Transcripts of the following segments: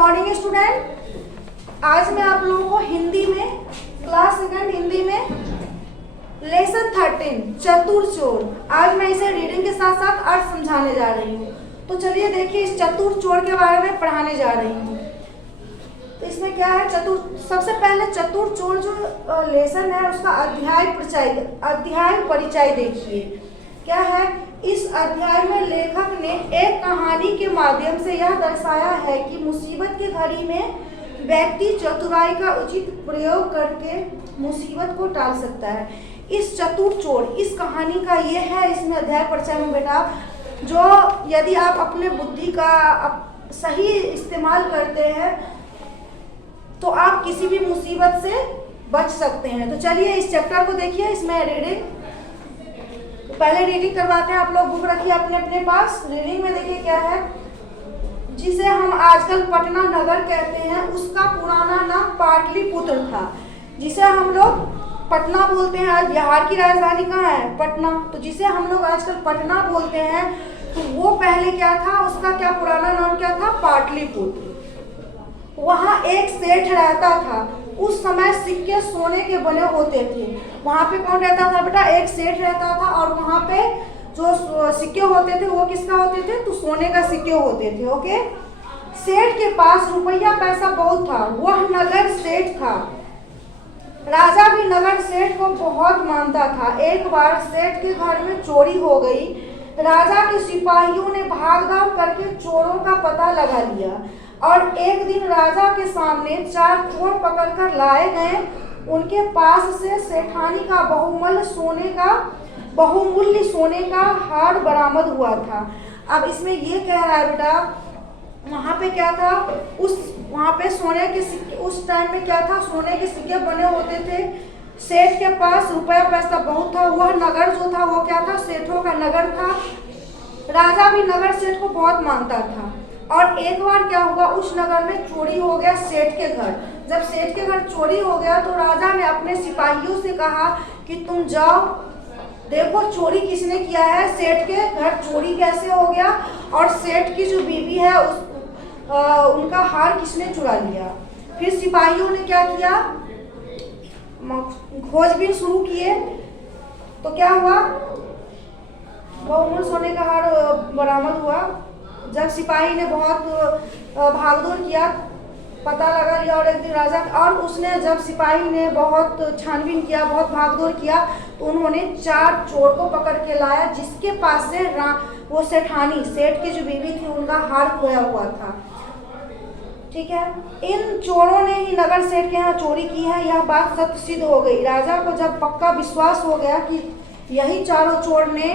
Morning student. आज मैं आप लोगों को हिंदी में क्लास सेकंड हिंदी में लेसन 13 चतुर चोर, आज मैं इसे रीडिंग के साथ साथ अर्थ समझाने जा रही हूँ। तो चलिए देखिए, इस चतुर चोर के बारे में पढ़ाने जा रही हूँ। तो इसमें क्या है, सबसे पहले चतुर चोर जो लेसन है उसका अध्याय परिचय देखिए। क्या है, इस अध्याय में लेखक ने एक कहानी के माध्यम से यह दर्शाया है कि मुसीबत की घड़ी में व्यक्ति चतुराई का उचित प्रयोग करके मुसीबत को टाल सकता है। इस चतुर चोर, इस कहानी का ये है इसमें अध्याय परिचय में बेटा, जो यदि आप अपने बुद्धि का सही इस्तेमाल करते हैं तो आप किसी भी मुसीबत से बच सकते हैं। तो चलिए इस चैप्टर को देखिए, इसमें रीडिंग, तो पहले रीडिंग करवाते हैं। आप लोग बुक रखिए अपने अपने पास। रीडिंग में देखिए क्या है, जिसे हम आजकल पटना नगर कहते हैं उसका पुराना नाम पाटलिपुत्र था, जिसे हम लोग पटना बोलते हैं। आज बिहार की राजधानी कहाँ है? पटना। तो जिसे हम लोग आजकल पटना बोलते हैं, तो वो पहले क्या था, उसका क्या पुराना नाम क्या था? पाटलिपुत्र। वहाँ एक सेठ रहता था। उस समय सिक्के सोने के बने होते थे। वहाँ पे कौन रहता था बेटा? एक सेठ रहता था, और वहाँ पे जो सिक्के होते थे वो किसका होते थे? तो सोने का सिक्के होते थे। ओके। सेठ के पास रुपया पैसा बहुत था, वह नगर सेठ था। राजा भी नगर सेठ को बहुत मानता था। एक बार सेठ के घर में चोरी हो गई। राजा के सिपाहियों ने भाग-दौड़ करके चोरों का पता लगा लिया, और एक दिन राजा के सामने 4 चोर पकड़कर लाए गए। उनके पास से सेठानी का बहुमूल्य सोने का हार बरामद हुआ था। अब इसमें ये कह रहा है बेटा, वहाँ पे क्या था, वहाँ पे सोने के सिक्के, उस टाइम में क्या था, सोने के सिक्के बने होते थे। सेठ के पास रुपया पैसा बहुत था। वह नगर जो था वो क्या था? सेठों का नगर था। राजा भी नगर सेठ को बहुत मानता था। और एक बार क्या हुआ, उस नगर में चोरी हो गया सेठ के घर। जब सेठ के घर चोरी हो गया तो राजा ने अपने सिपाहियों से कहा कि तुम जाओ, देखो चोरी किसने किया है। सेठ के घर चोरी कैसे हो गया, और सेठ की जो बीवी है उनका हार किसने चुरा लिया। फिर सिपाहियों ने क्या किया, खोजबीन शुरू किए। तो क्या हुआ, बहुमूल्य सोने का हार बरामद हुआ। जब सिपाही ने बहुत भागदौड़ किया, पता लगा लिया, और एक दिन राजा, और उसने जब सिपाही ने बहुत छानबीन किया, बहुत भागदौड़ किया, तो उन्होंने 4 चोर को पकड़ के लाया, जिसके पास से वो सेठानी, सेठ की जो बीवी थी, उनका हार खोया हुआ था। ठीक है। इन चोरों ने ही नगर सेठ के यहाँ चोरी की है, यह बात सत्य सिद्ध हो गई। राजा को जब पक्का विश्वास हो गया कि यही चारों चोर ने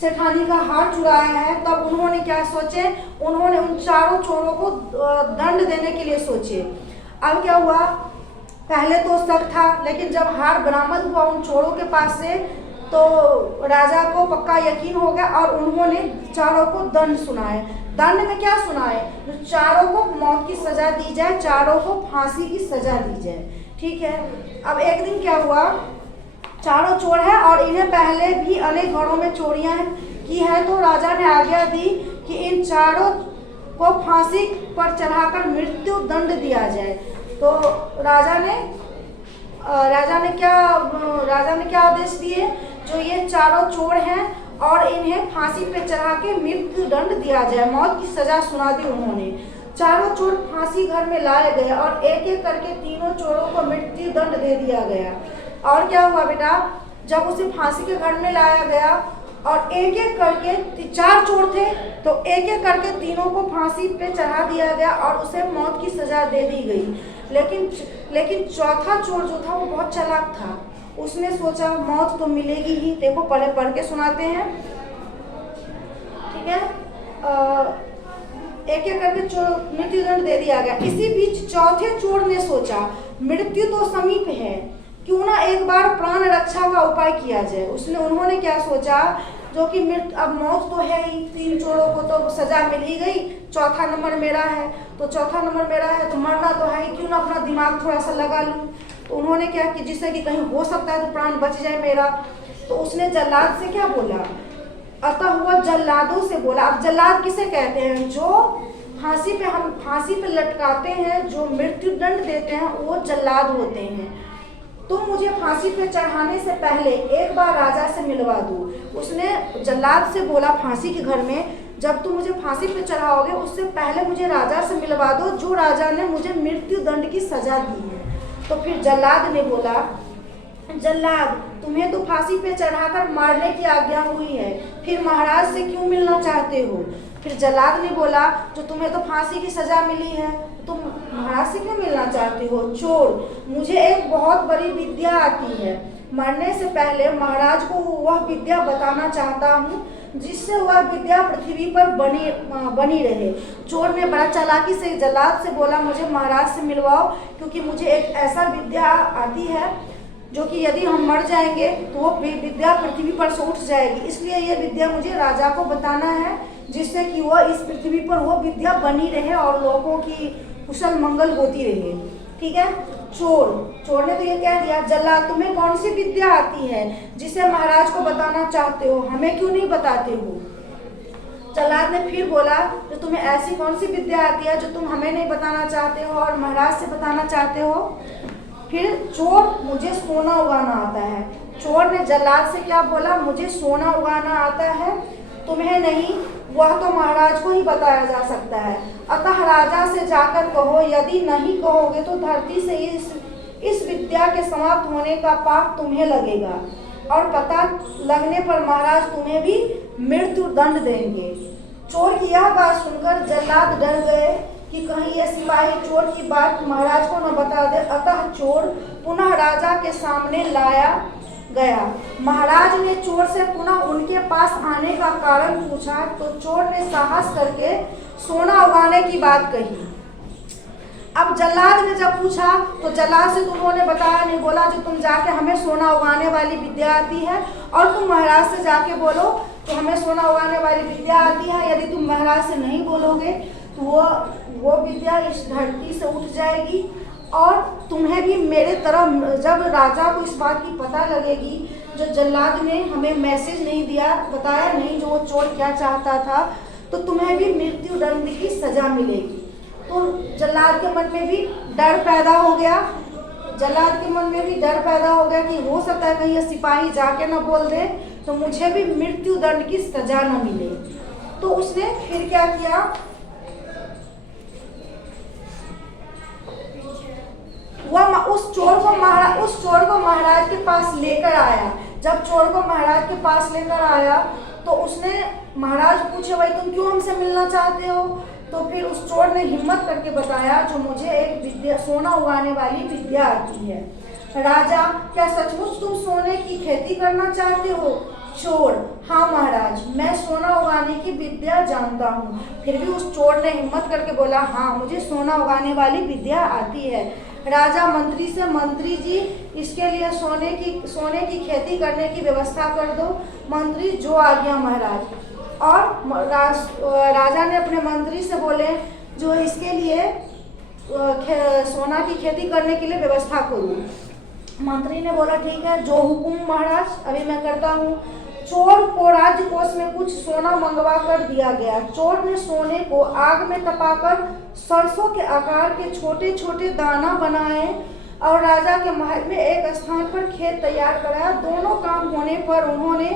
सेठानी का हार चुराया है, तब उन्होंने क्या सोचे, उन्होंने उन चारों चोरों को दंड देने के लिए सोचे। अब क्या हुआ, पहले तो शक था, लेकिन जब हार बरामद हुआ उन चोरों के पास से, तो राजा को पक्का यकीन हो गया, और उन्होंने चारों को दंड सुनाए। दंड में क्या सुनाए, चारों को मौत की सजा दी जाए, चारों को फांसी की सजा दी जाए। ठीक है। अब एक दिन क्या हुआ, चारों चोर है और इन्हें पहले भी अनेक घरों में चोरियां की है, तो राजा ने आज्ञा दी कि इन चारों को फांसी पर चढ़ाकर मृत्यु दंड दिया जाए। तो राजा ने क्या आदेश दिए, जो ये चारों चोर हैं और इन्हें फांसी पे चढ़ा के मृत्यु दंड दिया जाए, मौत की सजा सुना दी उन्होंने। चारों चोर फांसी घर में लाए गए, और एक एक करके तीनों चोरों को मृत्यु दंड दे दिया गया। और क्या हुआ बेटा, जब उसे फांसी के घर में लाया गया, और एक एक करके 4 चोर थे, तो एक एक करके तीनों को फांसी पे चढ़ा दिया गया, और उसे मौत की सजा दे दी गई। लेकिन चौथा चोर जो था वो बहुत चालाक था। उसने सोचा मौत तो मिलेगी ही। देखो पढ़ के सुनाते हैं। ठीक है। एक एक करके मृत्यु दंड दे दिया गया। इसी बीच चौथे चोर ने सोचा मृत्यु तो समीप है, क्यों ना एक बार प्राण रक्षा का उपाय किया जाए। उन्होंने क्या सोचा, जो कि अब मौत तो है ही, 3 चोरों को तो सजा मिल ही गई, चौथा नंबर मेरा है, तो मरना तो है ही, क्यों ना अपना दिमाग थोड़ा सा लगा लूं। तो उन्होंने क्या कि जिससे कि कहीं हो सकता है तो प्राण बच जाए मेरा। तो उसने जल्लाद से क्या बोला, अतः हुआ जल्लादों से बोला। अब जल्लाद किसे कहते हैं, जो हम फांसी पे लटकाते हैं, जो मृत्यु दंड देते हैं वो जल्लाद होते हैं। तुम मुझे फांसी पे चढ़ाने से पहले एक बार राजा से मिलवा दो। उसने जल्लाद से बोला फांसी के घर में, जब तुम मुझे फांसी पे चढ़ाओगे उससे पहले मुझे राजा से मिलवा दो, जो राजा ने मुझे मृत्यु दंड की सजा दी है। तो फिर जल्लाद ने बोला, जल्लाद तुम्हें तो फांसी पे चढ़ाकर मारने की आज्ञा हुई है, फिर महाराज से क्यों मिलना चाहते हो? फिर जल्लाद ने बोला, जो तुम्हें तो फांसी की सजा मिली है, तुम महाराज से क्यों मिलना चाहते हो? चोर, मुझे एक बहुत बड़ी विद्या आती है, मरने से पहले महाराज को वह विद्या बताना चाहता हूँ, जिससे वह विद्या पृथ्वी पर बनी रहे। चोर ने बड़ा चालाकी से जल्लाद से बोला, मुझे महाराज से मिलवाओ, क्योंकि मुझे एक ऐसा विद्या आती है जो कि यदि हम मर जाएंगे तो वो विद्या पृथ्वी पर से उठ जाएगी, इसलिए ये विद्या मुझे राजा को बताना है, जिससे कि वह इस पृथ्वी पर वो विद्या बनी रहे और लोगों की कुशल मंगल होती रहे। ठीक है। चोर ने तो ये कह दिया, जल्लाद तुम्हें कौन सी विद्या आती है जिसे महाराज को बताना चाहते हो, हमें क्यों नहीं बताते हो? जल्लाद ने फिर बोला, तो तुम्हें ऐसी कौन सी विद्या आती है जो तुम हमें नहीं बताना चाहते हो और महाराज से बताना चाहते हो? फिर चोर, मुझे सोना उगाना आता है। चोर ने जल्लाद से क्या बोला, मुझे सोना उगाना आता है, तुम्हें नहीं, वह तो महाराज को ही बताया जा सकता है। अतः राजा से जाकर कहो, यदि नहीं कहोगे तो धरती से इस विद्या के समाप्त होने का पाप तुम्हें लगेगा, और पता लगने पर महाराज तुम्हें भी मृत्यु दंड देंगे। चोर की यह बात सुनकर जल्लाद डर गए कि कहीं यह सिपाही चोर की बात महाराज को न बता दे। अतः चोर पुनः राजा के सामने लाया गया। महाराज ने चोर से पुनः उनके पास आने का कारण पूछा, तो चोर ने साहस करके सोना उगाने की बात कही। अब जल्लाद ने जब पूछा तो जल्लाद से उन्होंने बताया नहीं, बोला जो तुम जाके हमें सोना उगाने वाली विद्या आती है, और तुम महाराज से जाके बोलो तो हमें सोना उगाने वाली विद्या आती है। यदि तुम महाराज से नहीं बोलोगे तो वो विद्या इस धरती से उठ जाएगी, और तुम्हें भी मेरे तरह, जब राजा को इस बात की पता लगेगी, जो जल्लाद ने हमें मैसेज नहीं दिया, बताया नहीं जो वो चोर क्या चाहता था, तो तुम्हें भी मृत्यु दंड की सजा मिलेगी। तो जल्लाद के मन में भी डर पैदा हो गया। जल्लाद के मन में भी डर पैदा हो गया कि हो सकता है कहीं ये सिपाही जाके न बोल दे तो मुझे भी मृत्यु दंड की सजा न मिले। तो उसने फिर क्या किया, वह उस चोर को महाराज के पास लेकर आया। जब चोर को महाराज के पास लेकर आया तो उसने, महाराज पूछे, भाई तुम क्यों हमसे मिलना चाहते हो? तो फिर उस चोर ने हिम्मत करके बताया, जो मुझे एक विद्या, सोना उगाने वाली विद्या आती है। राजा, क्या सचमुच तुम सोने की खेती करना चाहते हो? चोर, हाँ महाराज, मैं सोना उगाने की विद्या जानता हूँ। फिर भी उस चोर ने हिम्मत करके बोला, हाँ मुझे सोना उगाने वाली विद्या आती है। राजा मंत्री से, मंत्री जी इसके लिए सोने की खेती करने की व्यवस्था कर दो। मंत्री, जो आज्ञा महाराज। और राजा ने अपने मंत्री से बोले, जो इसके लिए सोना की खेती करने के लिए व्यवस्था करूँ। मंत्री ने बोला, ठीक है, जो हुकुम महाराज, अभी मैं करता हूँ। चोर को राज्य कोष में कुछ सोना मंगवा कर दिया गया। चोर ने सोने को आग में तपाकर सरसों के आकार के छोटे छोटे दाना बनाए और राजा के महल में एक स्थान पर खेत तैयार कराया। दोनों काम होने पर उन्होंने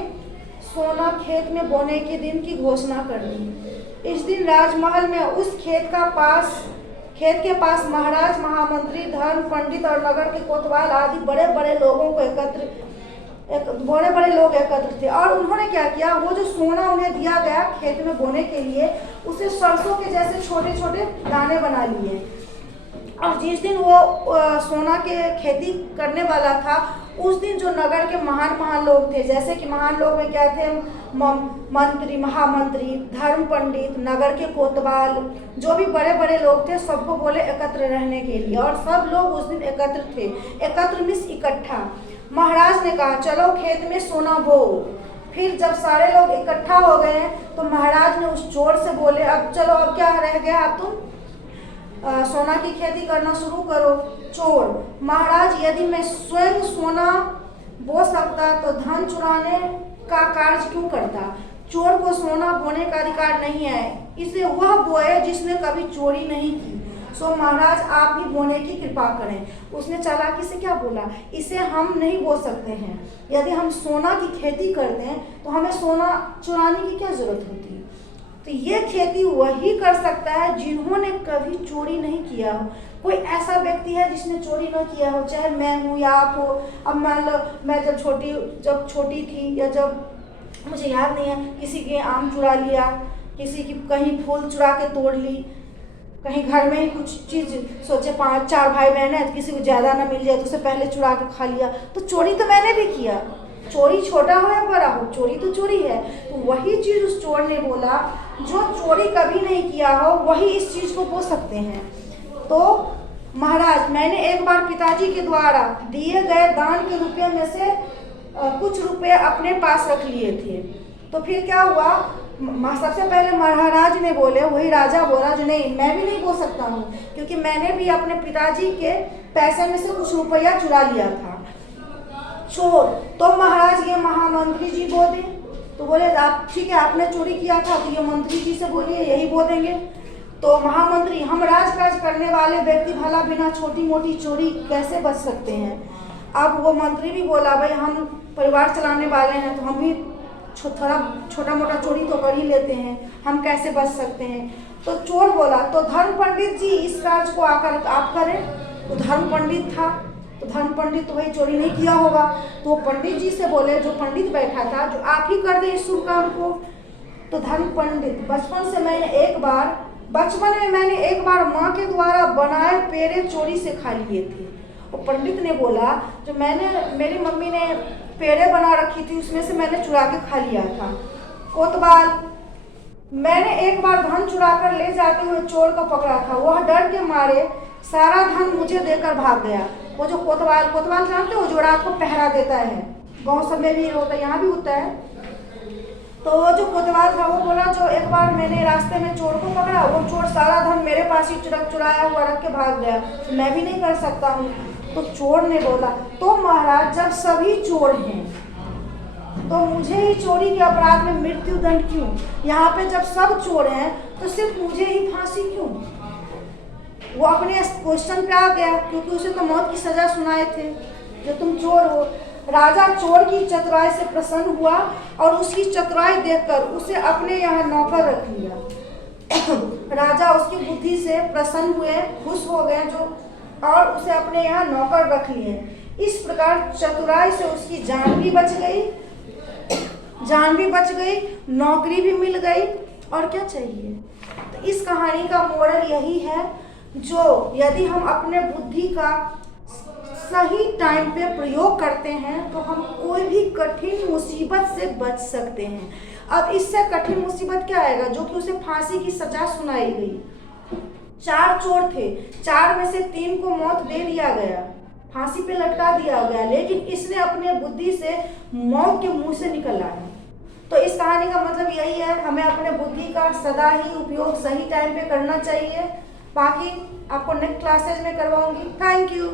सोना खेत में बोने के दिन की घोषणा कर दी। इस दिन राजमहल में उस खेत के पास महाराज, महामंत्री, धर्म पंडित और नगर के कोतवाल आदि बड़े बड़े लोग एकत्र थे। और उन्होंने क्या किया, वो जो सोना उन्हें दिया गया खेत में बोने के लिए, उसे सरसों के जैसे छोटे छोटे दाने बना लिए। और जिस दिन वो सोना के खेती करने वाला था, उस दिन जो नगर के महान लोग थे, जैसे कि महान लोग में क्या थे, मंत्री, महामंत्री, धर्म पंडित, नगर के कोतवाल, जो भी बड़े बड़े लोग थे, सबको बोले एकत्र रहने के लिए। और सब लोग उस दिन एकत्र थे। एकत्र मीन्स इकट्ठा। महाराज ने कहा, चलो खेत में सोना बो। फिर जब सारे लोग इकट्ठा हो गए तो महाराज ने उस चोर से बोले, अब चलो, अब क्या रह गया, अब तुम सोना की खेती करना शुरू करो। चोर, महाराज, यदि मैं स्वयं सोना बो सकता तो धन चुराने का कार्य क्यों करता? चोर को सोना बोने का अधिकार नहीं है, इसे वह बोए जिसने कभी चोरी नहीं की। सो महाराज आप ही बोने की कृपा करें। उसने चालाकी से क्या बोला, इसे हम नहीं बो सकते हैं। यदि हम सोना की खेती करते हैं तो हमें सोना चुराने की क्या जरूरत होती है। तो ये खेती वही कर सकता है जिन्होंने कभी चोरी नहीं किया हो। कोई ऐसा व्यक्ति है जिसने चोरी न किया हो, चाहे मैं हूँ या आप हो। अब मान लो मैं जब छोटी थी या जब मुझे याद नहीं है, किसी के आम चुरा लिया, किसी की कहीं फूल चुरा के तोड़ ली, कहीं घर में ही कुछ चीज़ सोचे 5-4 भाई बहन है, किसी को ज़्यादा ना मिल जाए तो उसे पहले चुरा के खा लिया, तो चोरी तो मैंने भी किया। चोरी छोटा हो या बड़ा हो, चोरी तो चोरी है। तो वही चीज़ उस चोर ने बोला, जो चोरी कभी नहीं किया हो वही इस चीज़ को बो सकते हैं। तो महाराज मैंने एक बार पिताजी के द्वारा दिए गए दान के रुपये में से कुछ रुपए अपने पास रख लिए थे। तो फिर क्या हुआ, सबसे पहले महाराज ने बोले, वही राजा बोला जो नहीं मैं भी नहीं बोल सकता हूँ, क्योंकि मैंने भी अपने पिताजी के पैसे में से कुछ रुपया चुरा लिया था। चोर तो महाराज ये महामंत्री जी बोले, तो बोले आप ठीक है आपने चोरी किया था तो ये मंत्री जी से बोलिए यही बोलेंगे। तो महामंत्री हम राजकाज करने वाले व्यक्ति भला बिना छोटी मोटी चोरी कैसे बच सकते हैं। अब वो मंत्री भी बोला भाई हम परिवार चलाने वाले हैं तो हम भी थोड़ा छोटा मोटा चोरी तो कर ही लेते हैं, हम कैसे बच सकते हैं। तो चोर बोला तो धर्म पंडित जी इस कार्य को आकर आप करें। तो धर्म पंडित था, तो धर्म पंडित तो भाई चोरी नहीं किया होगा, तो पंडित जी से बोले जो पंडित बैठा था जो आप ही कर दे इस शुभ काम को। तो धर्म पंडित बचपन में मैंने एक बार माँ के द्वारा बनाए पेड़े चोरी से खा लिए थे। और पंडित ने बोला जो मेरी मम्मी ने पेड़े बना रखी थी उसमें से मैंने चुरा के खा लिया था। कोतवाल मैंने एक बार धन चुरा कर ले जाते हुए चोर को पकड़ा था, वह डर के मारे सारा धन मुझे देकर भाग गया। वो जो कोतवाल जानते हो जो रात को पहरा देता है, गाँव सब में भी होता है, यहाँ भी होता है। तो वो जो कोतवाल था वो बोला जो एक बार मैंने रास्ते में चोर को पकड़ा, वो चोर सारा धन मेरे पास ही चुराया हुआ रख के भाग गया, तो मैं भी नहीं कर सकता हूँ। तो चोर ने बोला तो महाराज जब सभी चोर हैं तो मुझे ही चोरी के अपराध में मृत्यु दंड क्यों। यहाँ पे जब सब चोर हैं तो सिर्फ मुझे ही फांसी क्यों। वो अपने क्वेश्चन पे आ गया क्योंकि उसे तो मौत की सजा सुनाए थे जो तुम चोर हो। राजा चोर की चतुराई से प्रसन्न हुआ और उसकी चतुराई देखकर उसे अपने यहाँ नौकर रख लिया। राजा उसकी बुद्धि से प्रसन्न हुए, खुश हो गए जो और उसे अपने यहाँ नौकर रख लिए। इस प्रकार चतुराई से उसकी जान भी बच गई, नौकरी भी मिल गई, और क्या चाहिए। तो इस कहानी का मोरल यही है जो यदि हम अपने बुद्धि का सही टाइम पे प्रयोग करते हैं तो हम कोई भी कठिन मुसीबत से बच सकते हैं। अब इससे कठिन मुसीबत क्या आएगा, जो कि उसे फांसी की सजा सुनाई गई। 4 चोर थे, 4 में से 3 को मौत दे दिया गया, फांसी पे लटका दिया गया, लेकिन इसने अपने बुद्धि से मौत के मुंह से निकल आया। तो इस कहानी का मतलब यही है, हमें अपने बुद्धि का सदा ही उपयोग सही टाइम पे करना चाहिए। बाकी आपको नेक्स्ट क्लासेज में करवाऊंगी। Thank you.